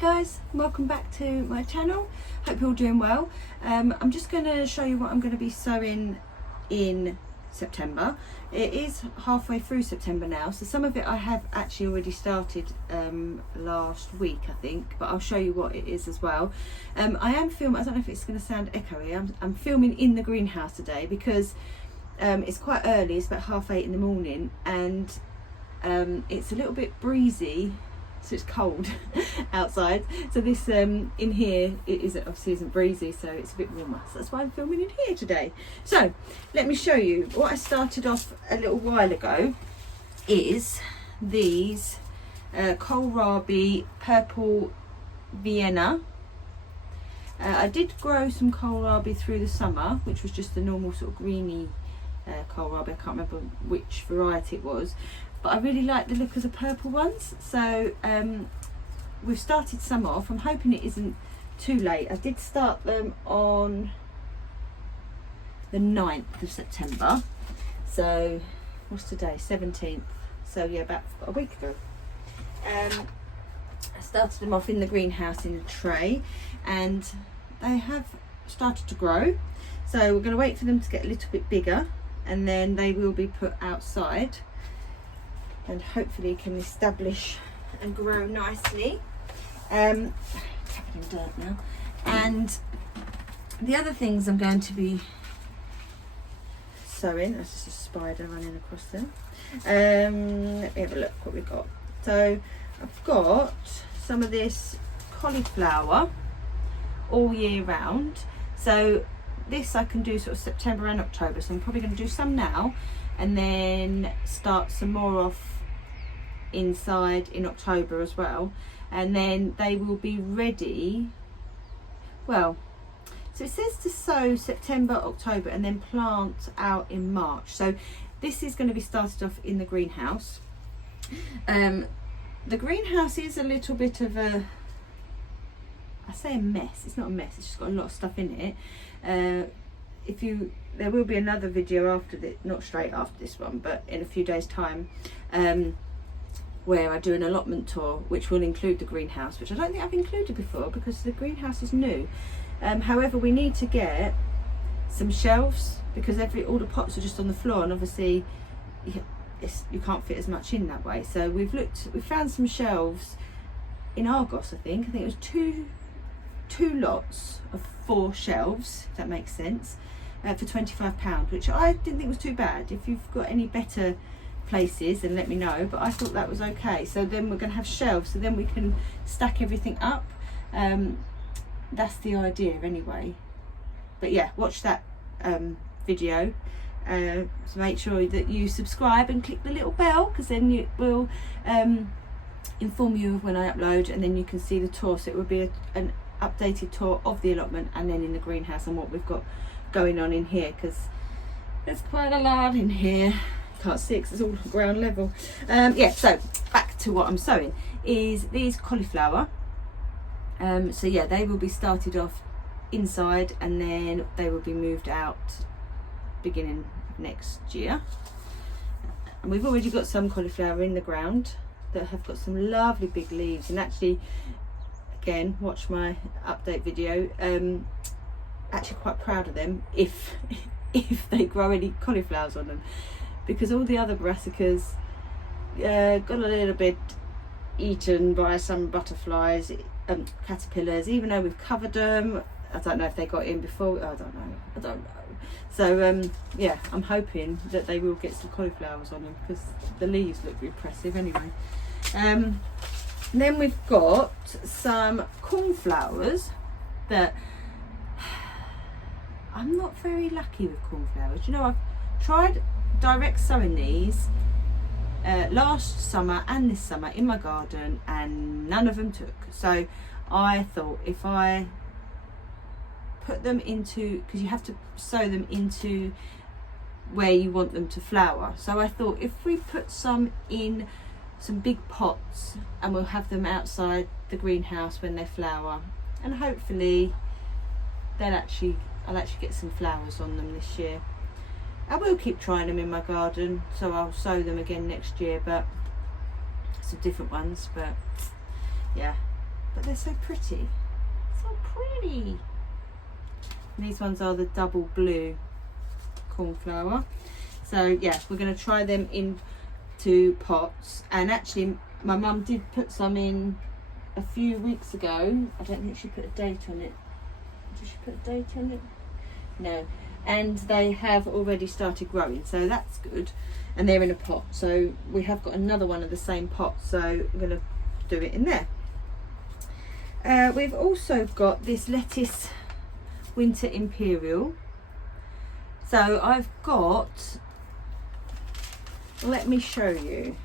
guys, welcome back to my channel. Hope you're all doing well. I'm just going to show you what I'm going to be sowing in September. It is halfway through September now, so some of it I have actually already started last week, I think, but I'll show you what it is as well. I am filming, I don't know if it's going to sound echoey, I'm filming in the greenhouse today because it's quite early, it's about 8:30 in the morning, and it's a little bit breezy, so it's cold outside. So this in here it isn't breezy, so it's a bit warmer. So that's why I'm filming in here today. So let me show you what I started off a little while ago. Is these kohlrabi purple Vienna. I did grow some kohlrabi through the summer, which was just the normal sort of greeny kohlrabi. I can't remember which variety it was, but I really like the look of the purple ones. So we've started some off. I'm hoping it isn't too late. I did start them on the 9th of September. So what's today? 17th. So yeah, about a week ago. I started them off in the greenhouse in a tray, and they have started to grow. So we're going to wait for them to get a little bit bigger, and then they will be put outside and hopefully can establish and grow nicely. Covered in dirt now. And the other things I'm going to be sowing, that's just a spider running across them. Let me have a look what we've got. So I've got some of this cauliflower all year round. So this I can do sort of September and October, so I'm probably going to do some now and then start some more off inside in October as well, and then they will be ready. Well, so it says to sow September, October, and then plant out in March. So this is going to be started off in the greenhouse. The greenhouse is a little bit of a, I say a mess, it's not a mess, it's just got a lot of stuff in it. There will be another video after this, not straight after this one, but in a few days time, where I do an allotment tour, which will include the greenhouse, which I don't think I've included before because the greenhouse is new. However, we need to get some shelves because all the pots are just on the floor, and obviously you can't fit as much in that way. So we found some shelves in Argos, I think it was two lots of 4 shelves, if that makes sense, for £25, which I didn't think was too bad. If you've got any better places, then let me know, but I thought that was okay. So then we're going to have shelves, so then we can stack everything up. That's the idea anyway. But yeah, watch that video. So make sure that you subscribe and click the little bell, because then it will inform you of when I upload, and then you can see the tour. So it will be an updated tour of the allotment and then in the greenhouse and what we've got going on in here, because there's quite a lot in here. Can't see it 'cause it's all ground level. Yeah, so back to what I'm sowing is these cauliflower. So yeah, they will be started off inside and then they will be moved out beginning next year. And we've already got some cauliflower in the ground that have got some lovely big leaves, and actually, again, watch my update video. Actually quite proud of them if they grow any cauliflowers on them, because all the other brassicas got a little bit eaten by some butterflies, caterpillars. Even though we've covered them, I don't know if they got in before. I don't know. So yeah, I'm hoping that they will get some cauliflowers on them because the leaves look impressive anyway. Then we've got some cornflowers that I'm not very lucky with cornflowers. You know, I've tried direct sowing these last summer and this summer in my garden, and none of them took. So I thought if I put them into, because you have to sow them into where you want them to flower, so I thought if we put some in some big pots and we'll have them outside the greenhouse when they flower, and hopefully I'll actually get some flowers on them this year. I will keep trying them in my garden, so I'll sow them again next year, but some different ones. But yeah, but they're so pretty. So pretty. And these ones are the double blue cornflower. So yeah, we're going to try them into pots. And actually my mum did put some in a few weeks ago. I don't think she put a date on it. Did she put a date on it? No. And they have already started growing, so that's good. And they're in a pot, so we have got another one of the same pot, so I'm going to do it in there. We've also got this lettuce Winter Imperial. So I've got, let me show you.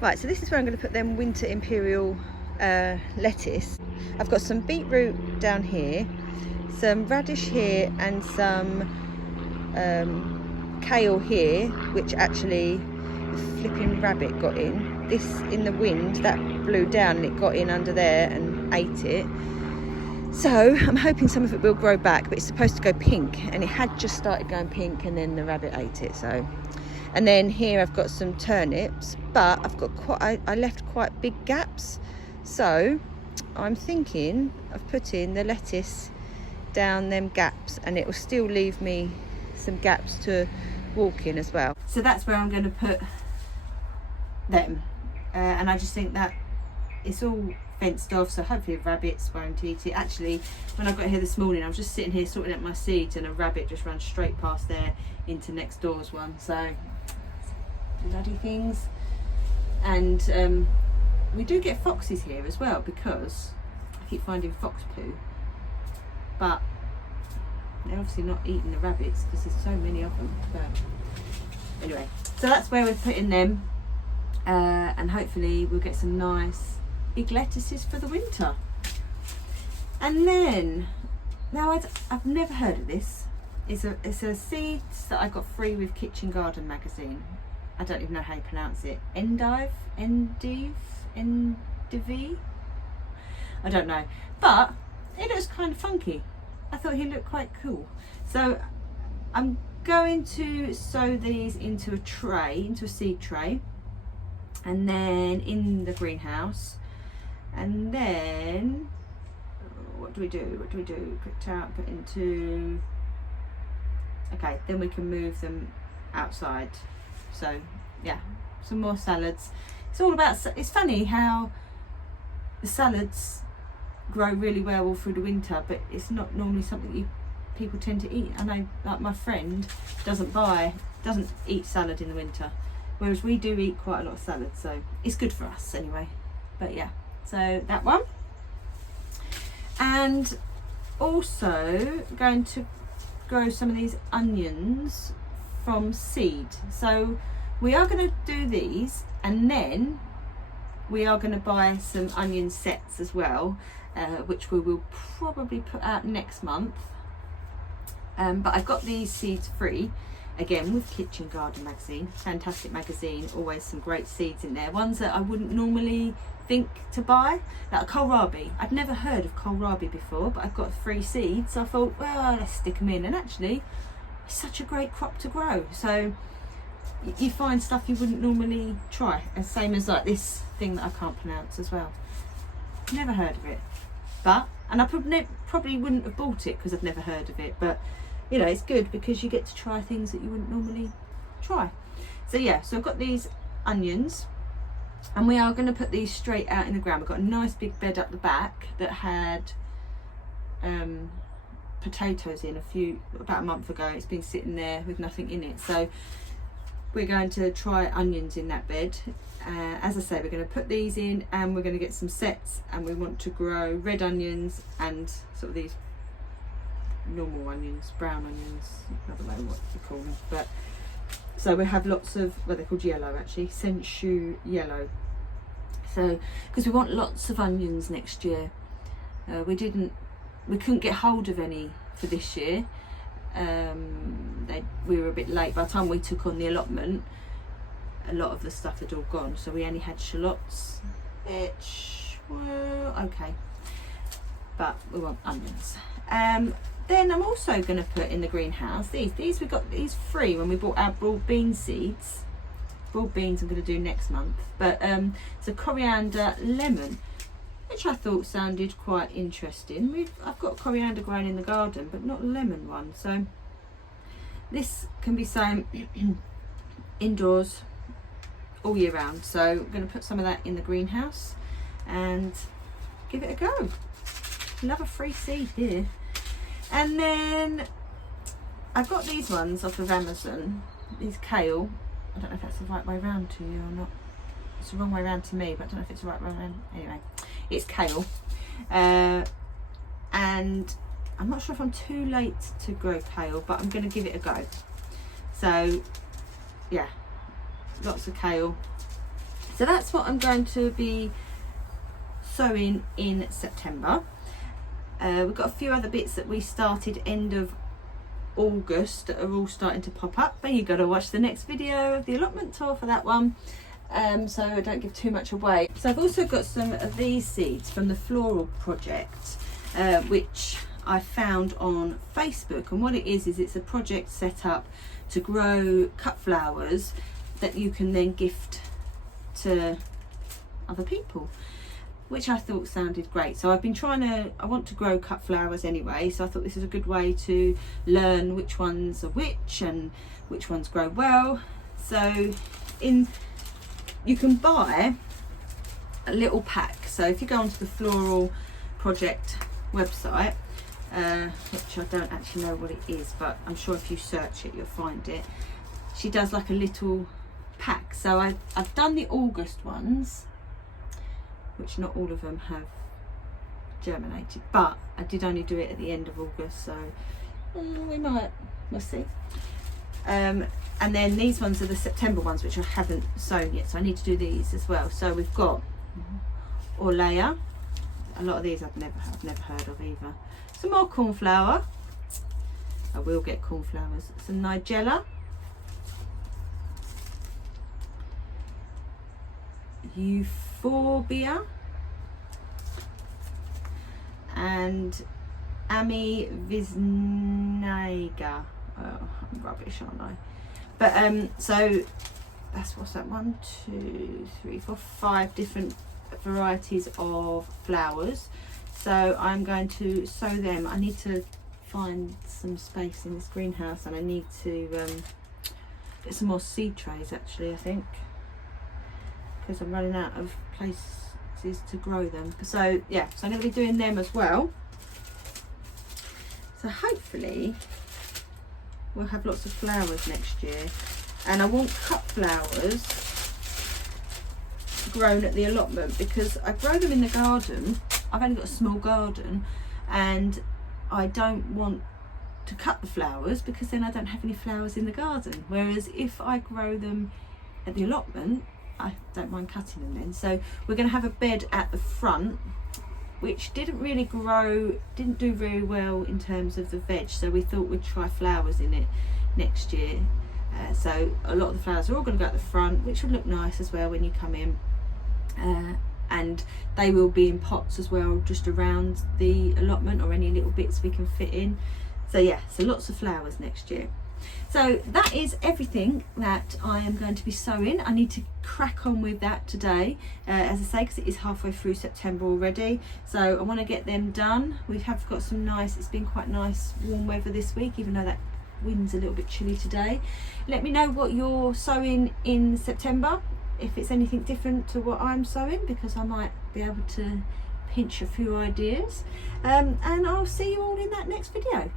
Right, so this is where I'm going to put them Winter Imperial lettuce. I've got some beetroot down here, some radish here, and some kale here, which actually the flipping rabbit got in. This, in the wind, that blew down and it got in under there and ate it. So I'm hoping some of it will grow back, but it's supposed to go pink, and it had just started going pink and then the rabbit ate it. So, and then here I've got some turnips, but I've got I left quite big gaps, so I'm thinking of putting the lettuce down them gaps, and it will still leave me some gaps to walk in as well. So that's where I'm going to put them, and I just think that it's all fenced off, so hopefully rabbits won't eat it. Actually, when I got here this morning, I was just sitting here sorting out my seeds, and a rabbit just ran straight past there into next door's one. So bloody things. And we do get foxes here as well, because I keep finding fox poo, but they're obviously not eating the rabbits because there's so many of them. But anyway, so that's where we're putting them, and hopefully we'll get some nice big lettuces for the winter. And then, now I've never heard of this. It's a seeds that I got free with Kitchen Garden magazine. I don't even know how you pronounce it. Endive? I don't know. But it looks kind of funky. I thought he looked quite cool. So I'm going to sow these into a tray, into a seed tray, and then in the greenhouse. And then what do we do? Put out, put into. Okay, then we can move them outside. So yeah, some more salads. It's all about, it's funny how the salads grow really well all through the winter, but it's not normally something people tend to eat. I know, like my friend doesn't eat salad in the winter, whereas we do eat quite a lot of salad, so it's good for us anyway. But yeah, so that one. And also going to grow some of these onions from seed. So we are going to do these, and then we are going to buy some onion sets as well, which we will probably put out next month. But I've got these seeds free, again with Kitchen Garden magazine, fantastic magazine, always some great seeds in there, ones that I wouldn't normally think to buy, like kohlrabi. I'd never heard of kohlrabi before, but I've got free seeds, so I thought, well, let's stick them in. And actually it's such a great crop to grow, so you find stuff you wouldn't normally try, and same as like this thing that I can't pronounce as well. Never heard of it, and I probably wouldn't have bought it because I've never heard of it, but you know, it's good because you get to try things that you wouldn't normally try. So yeah, so I've got these onions, and we are going to put these straight out in the ground. We've got a nice big bed up the back that had potatoes in about a month ago. It's been sitting there with nothing in it, so we're going to try onions in that bed. As I say, we're going to put these in, and we're going to get some sets, and we want to grow red onions and sort of these normal onions, brown onions, I don't know what to call them, but so we have lots of, well, they're called yellow actually, sensu yellow. So because we want lots of onions next year. We couldn't get hold of any for this year. We were a bit late. By the time we took on the allotment, a lot of the stuff had all gone, so we only had shallots, which were okay, but we want onions. Then I'm also going to put in the greenhouse these we got these free when we bought our broad bean seeds. Broad beans I'm going to do next month, but it's a coriander lemon, which which I thought sounded quite interesting. I've got coriander growing in the garden, but not a lemon one. So this can be sown indoors all year round. So I'm going to put some of that in the greenhouse and give it a go. Love a free seed here. And then I've got these ones off of Amazon, these kale. I don't know if that's the right way round to you or not. It's the wrong way round to me, but I don't know if it's the right way round. Anyway, it's kale. And I'm not sure if I'm too late to grow kale, but I'm going to give it a go. So yeah, lots of kale. So that's what I'm going to be sowing in September. We've got a few other bits that we started end of August that are all starting to pop up, but you've got to watch the next video of the allotment tour for that one. So I don't give too much away. So I've also got some of these seeds from the Floral Project, which I found on Facebook. And what it is it's a project set up to grow cut flowers that you can then gift to other people, which I thought sounded great. So I've been I want to grow cut flowers anyway, so I thought this is a good way to learn which ones are which and which ones grow well. So you can buy a little pack. So if you go onto the Floral Project website, which I don't actually know what it is, but I'm sure if you search it you'll find it. She does like a little pack. So I've done the August ones, which not all of them have germinated, but I did only do it at the end of August, so we'll see. And then these ones are the September ones, which I haven't sown yet, so I need to do these as well. So we've got Orlea. A lot of these I've never heard of either. Some more cornflower. I will get cornflowers. Some Nigella. Euphorbia. And Ami Visnaga. Oh, I'm rubbish, aren't I? But so that's, what's that, 1, 2, 3, 4, 5 different varieties of flowers. So I'm going to sow them. I need to find some space in this greenhouse, and I need to get some more seed trays actually, I think, because I'm running out of places to grow them. So yeah, so I'm going to be doing them as well. So hopefully we'll have lots of flowers next year, and I want cut flowers grown at the allotment because I grow them in the garden. I've only got a small garden, and I don't want to cut the flowers because then I don't have any flowers in the garden. Whereas if I grow them at the allotment, I don't mind cutting them then. So we're going to have a bed at the front, which didn't do very well in terms of the veg, so we thought we'd try flowers in it next year. So a lot of the flowers are all going to go at the front, which would look nice as well when you come in, and they will be in pots as well, just around the allotment or any little bits we can fit in. So yeah, so lots of flowers next year. So that is everything that I am going to be sowing. I need to crack on with that today, as I say, because it is halfway through September already. So I want to get them done. We have got some nice, it's been quite nice warm weather this week, even though that wind's a little bit chilly today. Let me know what you're sowing in September, if it's anything different to what I'm sowing, because I might be able to pinch a few ideas. And I'll see you all in that next video.